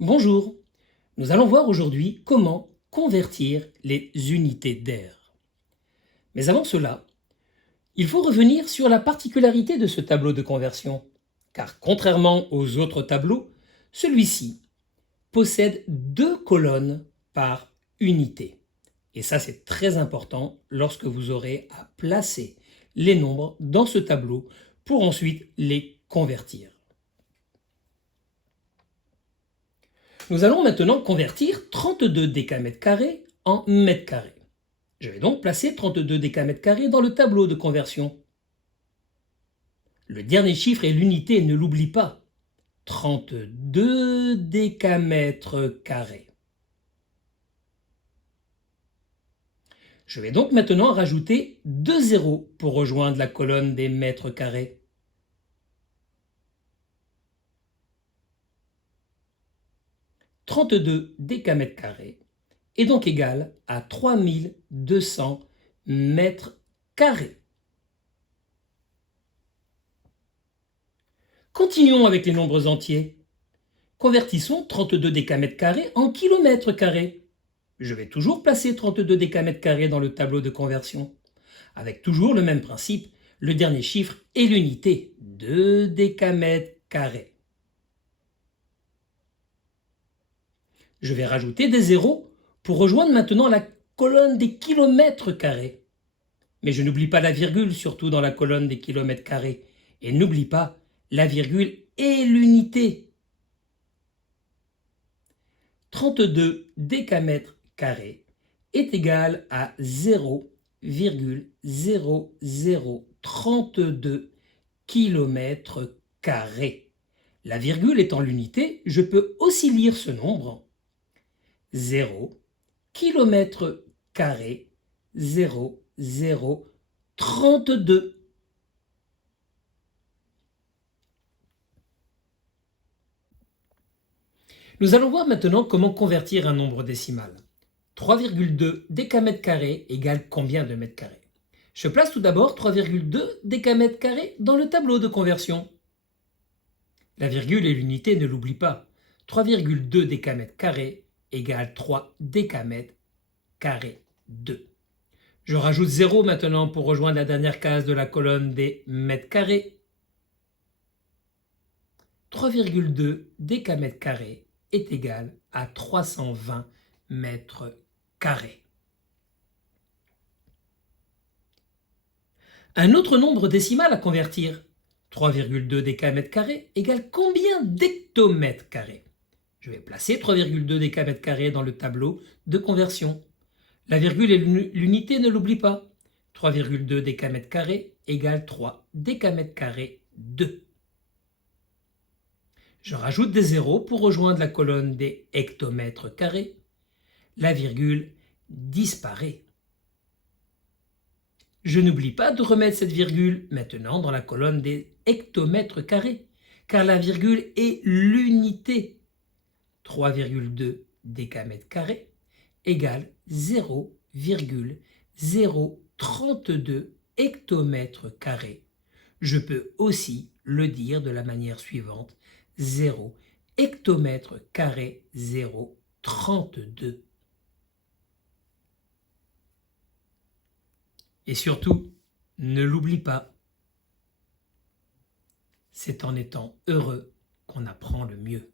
Bonjour, nous allons voir aujourd'hui comment convertir les unités d'air. Mais avant cela, il faut revenir sur la particularité de ce tableau de conversion, car contrairement aux autres tableaux, celui-ci possède 2 colonnes par unité. Et ça, c'est très important lorsque vous aurez à placer les nombres dans ce tableau pour ensuite les convertir. Nous allons maintenant convertir 32 décamètres carrés en mètres carrés. Je vais donc placer 32 décamètres carrés dans le tableau de conversion. Le dernier chiffre est l'unité, ne l'oublie pas. 32 décamètres carrés. Je vais donc maintenant rajouter 2 zéros pour rejoindre la colonne des mètres carrés. « 32 décamètres carrés est donc égal à 3200 mètres carrés. Continuons avec les nombres entiers. Convertissons 32 décamètres carrés en kilomètres carrés. Je vais toujours placer 32 décamètres carrés dans le tableau de conversion, avec toujours le même principe, le dernier chiffre est l'unité, 2 décamètres carrés. Je vais rajouter des zéros pour rejoindre maintenant la colonne des kilomètres carrés. Mais je n'oublie pas la virgule, surtout dans la colonne des kilomètres carrés. Et n'oublie pas, la virgule est l'unité. 32 décamètres carrés est égal à 0,0032 kilomètres carrés. La virgule étant l'unité, je peux aussi lire ce nombre 0 kilomètres carrés 0,032. Nous allons voir maintenant comment convertir un nombre décimal. 3,2 décamètres carrés égale combien de mètres carrés? Je place tout d'abord 3,2 décamètres carrés dans le tableau de conversion. La virgule et l'unité, ne l'oublie pas. 3,2 décamètres carrés égale 3 décamètres carrés 2. Je rajoute 0 maintenant pour rejoindre la dernière case de la colonne des mètres carrés. 3,2 décamètres carrés est égal à 320 mètres carrés. Un autre nombre décimal à convertir. 3,2 décamètres carrés égale combien d'hectomètres carrés? Je vais placer 3,2 décamètres carrés dans le tableau de conversion. La virgule et l'unité, ne l'oublie pas. 3,2 décamètres carrés égale 3 décamètres carrés 2. Je rajoute des zéros pour rejoindre la colonne des hectomètres carrés. La virgule disparaît. Je n'oublie pas de remettre cette virgule maintenant dans la colonne des hectomètres carrés, car la virgule est l'unité. 3,2 décamètres carrés égale 0,032 hectomètres carrés. Je peux aussi le dire de la manière suivante, 0 hectomètres carrés 0,32. Et surtout, ne l'oublie pas, c'est en étant heureux qu'on apprend le mieux.